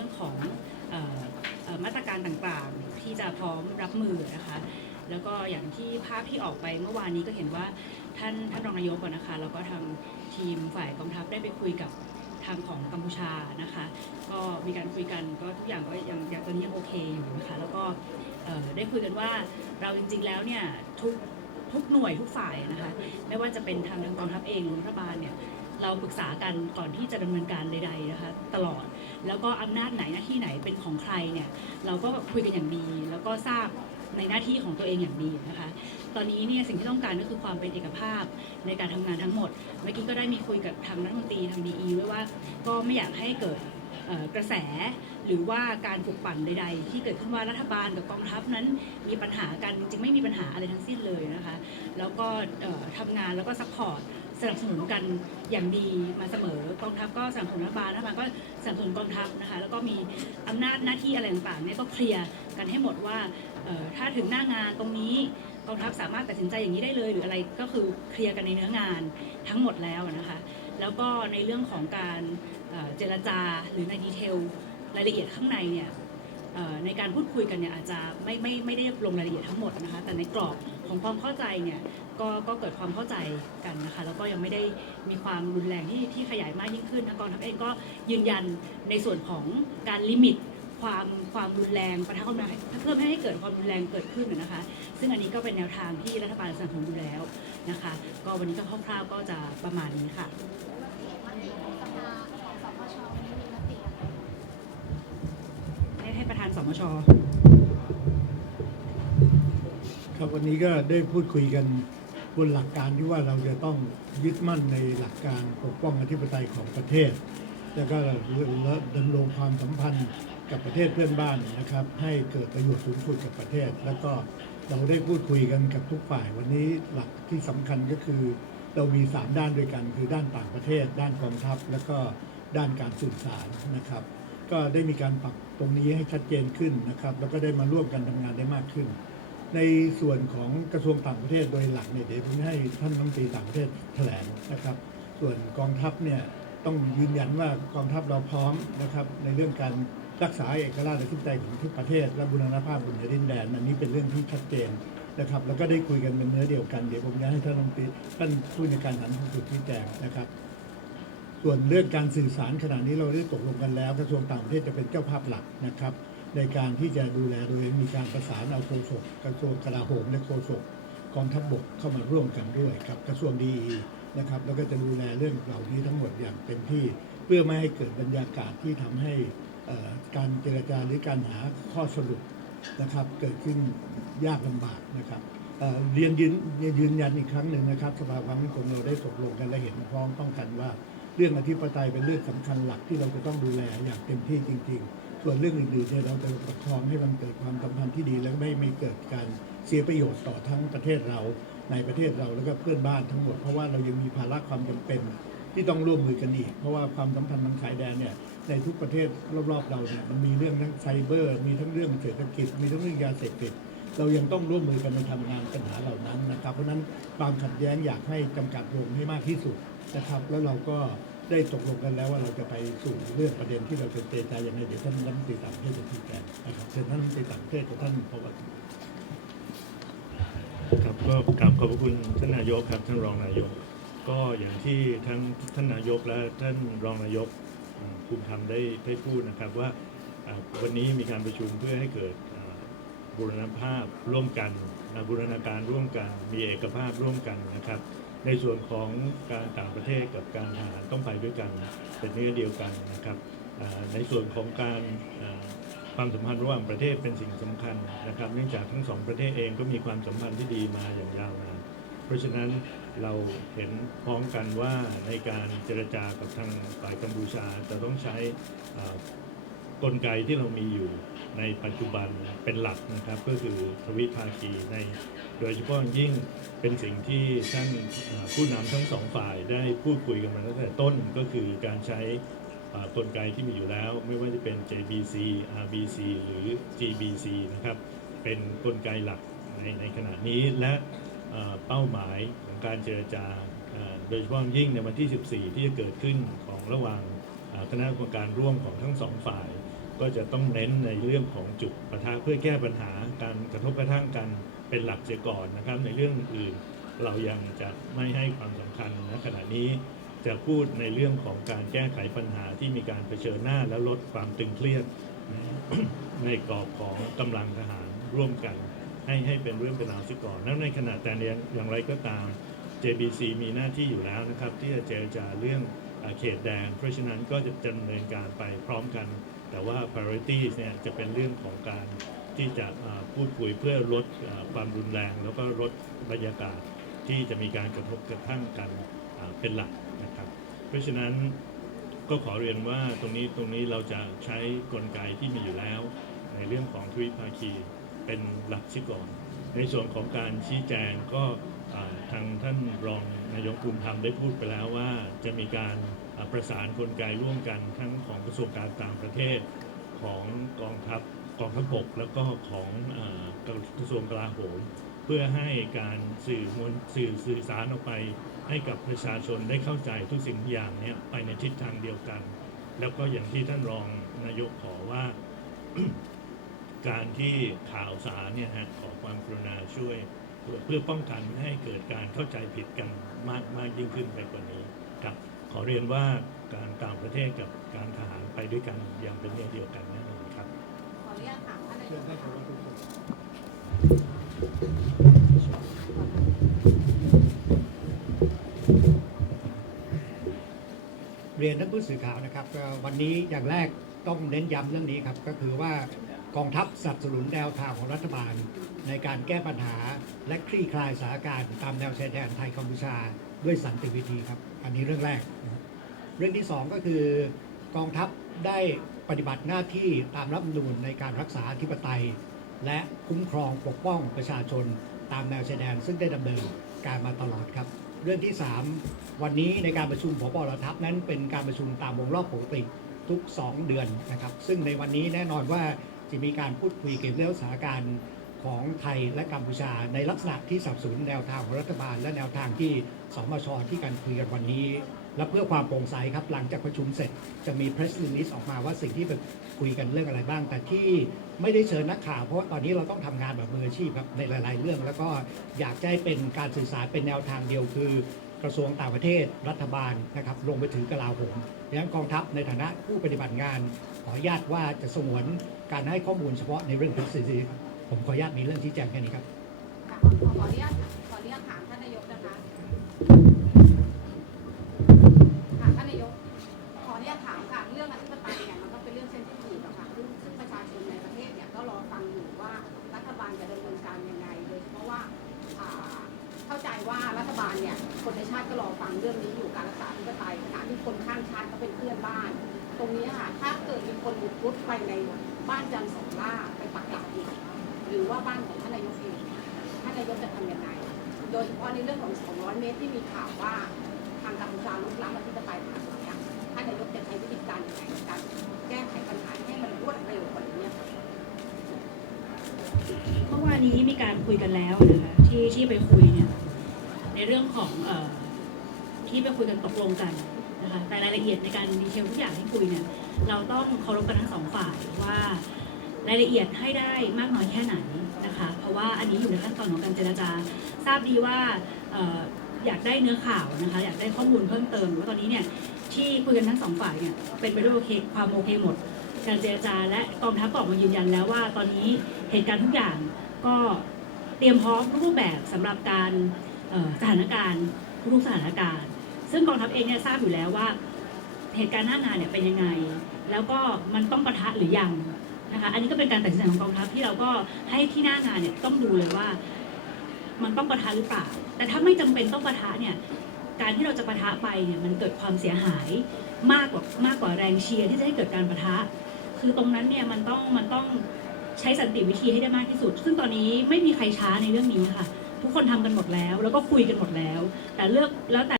รื่องของออมาตรการต่างๆ ที่จะพร้อมรับมือนะคะแล้วก็อย่างที่ภาพที่ออกไปเมื่อวานนี้ก็เห็นว่าท่านท่านรองนายกนะคะแล้วก็ทางทีมฝ่ายกองทัพได้ไปคุยกับทางของกัมพูชานะคะ ก็มีการคุยกันก็ทุกอย่างก็ยังยังตอนนี้ยังโอเคอยู่นะคะแล้วก็ได้คุยกันว่าเราจริงๆแล้วเนี่ยทุกทุกหน่วยทุกฝ่ายนะคะไม่ว่าจะเป็นทางทางกองทัพเองหรือรัฐบาลเนี่ย เราปรึกษากันก่อนที่จะดำเนินการใดๆนะคะตลอด แล้วก็อำนาจไหนหน้าที่ไหนเป็นของใครเนี่ยเราก็คุยกันอย่างดี แล้วก็ทราบในหน้าที่ของตัวเองอย่างดีนะคะ ตอนนี้เนี่ยสิ่งที่ต้องการก็คือความเป็นเอกภาพในการทำงานทั้งหมด เมื่อกี้ก็ได้มีคุยกับทางรัฐมนตรีทางดีอีไว้ว่า ก็ไม่อยากให้เกิดกระแสหรือว่าการปลุกปั่นใด ๆ ที่เกิดขึ้นว่ารัฐบาลกับกองทัพนั้นมีปัญหากันจริงๆไม่มีปัญหาอะไรทั้งสิ้นเลยนะคะ แล้วก็เอ่อทำงานแล้วก็ซัพพอร์ต สนับสนุนกันอย่างดีมาเสมอกองทัพก็สนับสนุนรัฐบาลรัฐบาลก็สนับสนุนกองทัพนะคะแล้วก็มีอำนาจหน้าที่อะไรต่างๆเนี่ยก็เคลียร์กันให้หมดว่าถ้าถึงหน้างานตรงนี้กองทัพสามารถตัดสินใจอย่างนี้ได้เลย หรืออะไรก็คือเคลียร์กันในเนื้องานทั้งหมดแล้วนะคะ แล้วก็ในเรื่องของการเจรจาหรือในดีเทลรายละเอียดข้างในเนี่ยในการพูดคุยกันเนี่ยอาจจะไม่ไม่ไม่ได้ลงรายละเอียดทั้งหมดนะคะแต่ในกรอบของความเข้าใจเนี่ย ก็ก็เกิดความเข้าใจกันนะคะแล้วก็ยังไม่ได้มีความรุนแรงที่ที่ขยายมากยิ่งขึ้นนะกองทัพเองก็ยืนยันในส่วนของการลิมิตความความรุนแรงประทะความรุนแรงเพื่อไม่ให้เกิดความรุนแรงเกิดขึ้นนะคะ ซึ่งอันนี้ก็เป็นแนวทางที่รัฐบาลสนับสนุนอยู่แล้วนะคะ ก็วันนี้ก็คร่าวๆก็จะประมาณนี้ค่ะมติของสภาของสปชวันนี้มีมติอะไรให้ให้ประธานสมชครับวันนี้ก็ได้พูดคุยกัน บนหลักการที่ว่าเราจะต้องยึดมั่นในหลักการปกป้องอธิปไตยของประเทศ แล้วก็ดำรงความสัมพันธ์กับประเทศเพื่อนบ้านนะครับ ให้เกิดประโยชน์สูงสุดกับประเทศ แล้วก็เราได้พูดคุยกันกับทุกฝ่าย วันนี้หลักที่สำคัญก็คือ เรามี 3 ด้านด้วยกัน คือด้านต่างประเทศ ด้านกองทัพ แล้วก็ด้านการสื่อสารนะครับ ก็ได้มีการปรับตรงนี้ให้ชัดเจนขึ้นนะครับ แล้วก็ได้มาร่วมกันทำงานได้มากขึ้น ในส่วนของกระทรวงต่างประเทศโดยหลักเนี่ยเดี๋ยวผมให้ท่านรัฐมนตรีต่างประเทศแถลงนะครับ ส่วนกองทัพเนี่ยต้องยืนยันว่ากองทัพเราพร้อมนะครับในเรื่องการรักษาเอกราชและทิปไตยของทุกประเทศ และบูรณภาพบนดินแดน อันนี้เป็นเรื่องที่ชัดเจนนะครับแล้วก็ได้คุยกันเป็นเนื้อเดียวกันเดี๋ยวผมจะให้ท่านรัฐมนตรีท่านผู้ในการฐานสุดชี้แจงนะครับ ส่วนเรื่องการสื่อสารขณะนี้เราได้ตกลงกันแล้วกระทรวงต่างประเทศจะเป็นเจ้าภาพหลักนะครับ ในการที่จะดูแลโดยมีการประสานเอาโฆษกกระทรวงกลาโหมและโฆษกกองทัพบกเข้ามาร่วมกันด้วยกับกระทรวงดีนะครับแล้วก็จะดูแลเรื่องเหล่านี้ทั้งหมดอย่างเต็มที่ เพื่อไม่ให้เกิดบรรยากาศที่ทำให้การเจรจาหรือการหาข้อสรุปนะครับ เกิดขึ้นยากลำบากนะครับเเรียนยืนยืนยันอีกครั้งหนึ่งนะครับสภาความมั่นคงเราได้ตกลงกันและเห็นพร้อมต้องกันว่า เรื่องอธิปไตยเป็นเรื่องสำคัญหลักที่เราจะต้องดูแลอย่างเต็มที่จริง ๆ ส่วนเรื่องอื่นๆเนี่ยเราจะประคองให้มันเกิดความสัมพันธ์ที่ดีและไม่ไม่เกิดการเสียประโยชน์ต่อทั้งประเทศเราในประเทศเราแล้วก็เพื่อนบ้านทั้งหมดเพราะว่าเรายังมีภาระความจำเป็น ที่ต้องร่วมมือกันอีก เพราะว่าความสัมพันธ์ทางชายแดนเนี่ยในทุกประเทศรอบๆเราเนี่ยมันมีเรื่องทั้งไซเบอร์ มีทั้งเรื่องเศรษฐกิจ มีทั้งเรื่องยาเสพติดเรายังต้องร่วมมือกันในทำงานปัญหาเหล่านั้นนะครับ เพราะฉะนั้นความขัดแย้งอยากให้จำกัดลงให้มากที่สุดนะครับ แล้วเราก็ ได้ตกลงกันแล้วว่าเราจะไปสู่เรื่องประเด็นที่เราจะเจรจาอย่างไรเดี๋ยวท่านรัฐมนตรีต่างประเทศจะชี้แจงนะครับเชิญท่านรัฐมนตรีต่างประเทศกับท่านพบครับก็กราบขอบพระคุณท่านนายกครับท่านรองนายก ก็อย่างที่ทั้งท่านนายกและท่านรองนายกภูมิธรรมได้ได้พูดนะครับว่าวันนี้มีการประชุมเพื่อให้เกิดบูรณภาพร่วมกันบูรณาการร่วมกัน มีเอกภาพร่วมกันนะครับ ในส่วนของการต่างประเทศกับการทหารต้องไปด้วยกันเป็นเนื้อเดียวกันนะครับในส่วนของการความสัมพันธ์ระหว่างประเทศเป็นสิ่งสำคัญนะครับ เนื่องจากทั้งสองประเทศเองก็มีความสัมพันธ์ที่ดีมาอย่างยาวนานเพราะฉะนั้นเราเห็นพ้องกันว่าในการเจรจากับทางฝ่ายกัมพูชาจะต้องใช้ กลไกที่เรามีอยู่ในปัจจุบันเป็นหลักนะครับ ก็คือทวิภาคีใน โดยเฉพาะยิ่งเป็นสิ่งที่ท่านผู้นำทั้งสองฝ่ายได้พูดคุยกันมาตั้งแต่ต้นก็คือการใช้กลไกที่มีอยู่แล้ว ไม่ว่าจะเป็น JBC RBC หรือ GBC นะครับ เป็นกลไกหลักในในขณะนี้และเป้าหมายของการเจรจาโดยเฉพาะยิ่งในวันที่ 14 ที่จะเกิดขึ้นของระหว่างคณะกรรมการร่วมของทั้งสองฝ่าย ก็จะต้องเน้นในเรื่องของจุดปะทะเพื่อแก้ปัญหาการกระทบกระทั่งกันเป็นหลักเสียก่อนนะครับ ในเรื่องอื่นเรายังจะไม่ให้ความสำคัญนะขณะนี้จะพูดในเรื่องของการแก้ไขปัญหาที่มีการเผชิญหน้าและลดความตึงเครียดในกรอบของกำลังทหารร่วมกัน ให้ให้เป็นเรื่องเป็นราวเสียก่อนแล้วในขณะแต่เนี้ยอย่างไรก็ตาม JBC มีหน้าที่อยู่แล้วนะครับ ที่จะเจรจาเรื่องเอ่อเขตแดงเพราะฉะนั้นก็จะดำเนินการไปพร้อมกัน แต่ว่า priorities เนี่ยจะเป็นเรื่องของการที่จะพูดคุยเพื่อลดความรุนแรง แล้วก็ลดบรรยากาศที่จะมีการกระทบกระทั่งกันเป็นหลักนะครับ เพราะฉะนั้นก็ขอเรียนว่าตรงนี้ตรงนี้เราจะใช้กลไกที่มีอยู่แล้ว ในเรื่องของทวิภาคีเป็นหลักซิก่อน ในส่วนของการชี้แจงก็ทางท่านรองนายกภูมิธรรมได้พูดไปแล้วว่าจะมีการประสานกลไกร่วมกันทั้งของกระทรวงการต่างประเทศของกองทัพกองทัพบกแล้วก็ของอกระทรวงกลาโหมเพื่อให้การสื่อมวลสื่อสื่อสารออกไป ให้กับประชาชนได้เข้าใจทุกสิ่งทุกอย่างเนี้ไปในทิศทางเดียวกัน แล้วก็อย่างที่ท่านรองนายกขอว่า การที่ข่าวสารเนี่ยฮะขอความกรุณาช่วย เพื่อเพื่อป้องกันไม่ให้เกิดการเข้าใจผิดกันมากมากยิ่งขึ้นไปกว่านี้ ขอเรียนว่าการต่างประเทศกับการทหารไปด้วยกันอย่างเป็นเรื่องเดียวกันแน่นอนครับ ขออนุญาตถามท่านนายกได้นะครัคะบเรียนท่านผู้สื่อข่าวนะครับวันนี้อย่างแรกต้องเน้นย้ำเรื่องนี้ครับ ก็คือว่ากองทัพสนับสนุนแนวทางของรัฐบาล ในการแก้ปัญหาและคลี่คลายสถานการณ์ตามแนวชายแดนไทยกัมพูชาด้วยสันติวิธีครับ อันนี้เรื่องแรก เรื่องที่สองก็คือกองทัพได้ปฏิบัติหน้าที่ตามรัฐธรรมนูญในการรักษาอธิปไตย และคุ้มครองปกป้องประชาชนตามแนวชายแดนซึ่งได้ดำเนินการมาตลอดครับ เรื่องที่ 3 วันนี้ในการประชุมผบเหล่าทัพนั้นเป็นการประชุมตามวงรอบปกติทุก 2 เดือนนะครับ ซึ่งในวันนี้แน่นอนว่าจะมีการพูดคุยเกี่ยวกับเรื่องสถานการณ์ ของไทยและกัมพูชาในลักษณะที่สับสนแนวทางของรัฐบาล และแนวทางที่สมชที่การคุยกันวันนี้ และเพื่อความโปร่งใสครับหลังจากประชุมเสร็จจะมี press release ออกมาว่าสิ่งที่ไปคุยกันเรื่องอะไรบ้าง แต่ที่ไม่ได้เชิญนักข่าวเพราะว่าตอนนี้เราต้องทำงานแบบมืออาชีพครับในหลาย ๆ เรื่อง แล้วก็อยากจะให้เป็นการสื่อสารเป็นแนวทางเดียวคือกระทรวงต่างประเทศรัฐบาลนะครับลงไปถึงกลาโหมดังนั้นกองทัพในฐานะผู้ปฏิบัติงาน ขออนุญาตว่าจะสงวนการให้ข้อมูลเฉพาะในเรื่องของสิทธิครับ ผมขออนุญาตมีเรื่องชี้แจงแค่นี้ครับค่ะขออนุญาตขออนุญาตถามท่านนายกนะคะค่ะท่านนายก ขออนุญาตถามค่ะเรื่องอธิปไตยเนี่ยมันก็เป็นเรื่องเซนซิทีฟอะค่ะซึ่งซึ่งประชาชนในประเทศเนี่ยก็รอฟังอยู่ว่ารัฐบาลจะดำเนินการยังไงโดยเฉพาะว่าอ่าเข้าใจว่ารัฐบาลเนี่ยคนในชาติก็รอฟังเรื่องนี้อยู่การรักษาอธิปไตยขณะที่คนข้างชาติก็เป็นเพื่อนบ้าน ตรงนี้ค่ะถ้าเกิดมีคนบุกรุกไปในบ้านจันทร์สองล่าไปปักหลักอีก หรือว่าบ้านของท่านนายกเองท่านนายกจะทำยังไง โดยเฉพาะในเรื่องของ 200 เมตรที่มีข่าวว่าทางกัมพูชาลุกล้ำอธิปไตยทางเราเนี่ยท่านนายกจะใช้วิธีการยังไงในการแก้ไขปัญหาให้มันรวดเร็วกว่านี้ค่ะเมื่อวานนี้มีการคุยกันแล้วนะคะที่ที่ไปคุยเนี่ยในเรื่องของเออที่ไปคุยกันตกลงกันนะคะแต่รายละเอียดในการดีเทลทุกอย่างที่คุยเนี่ยเราต้องเคารพกันทั้งสองฝ่าย รายละเอียดให้ได้มากน้อยแค่ไหนนะคะ เพราะว่าอันนี้อยู่ในขั้นตอนของการเจรจา ทราบดีว่าอยากได้เนื้อข่าวนะคะ อยากได้ข้อมูลเพิ่มเติมว่าตอนนี้เนี่ยที่คุยกันทั้งสองฝ่ายเนี่ยเป็นไปด้วยโอเคความโอเคหมด การเจรจาและกองทัพก็ออกมายืนยันแล้วว่าตอนนี้เหตุการณ์ทุกอย่างก็เตรียมพร้อมรูปแบบสำหรับการสถานการณ์ทุกสถานการณ์ ซึ่งกองทัพเองเนี่ยทราบอยู่แล้วว่าเหตุการณ์หน้างานเนี่ยเป็นยังไง แล้วก็มันต้องประทะหรือยัง นะคะอันนี้ก็เป็นการตัดสินใจของกองทัพที่เราก็ให้ที่หน้างานเนี่ยต้องดูเลยว่า มันต้องประทะหรือเปล่า แต่ถ้าไม่จำเป็นต้องประทะเนี่ยการที่เราจะประทะไปเนี่ยมันเกิดความเสียหายมากกว่ามากกว่าแรงเชียร์ที่จะให้เกิดการประทะ คือตรงนั้นเนี่ยมันต้องมันต้องใช้สันติวิธีให้ได้มากที่สุด ซึ่งตอนนี้ไม่มีใครช้าในเรื่องนี้ค่ะ ทุกคนทำกันหมดแล้ว แล้วก็คุยกันหมดแล้ว แต่เลือกแล้วแต่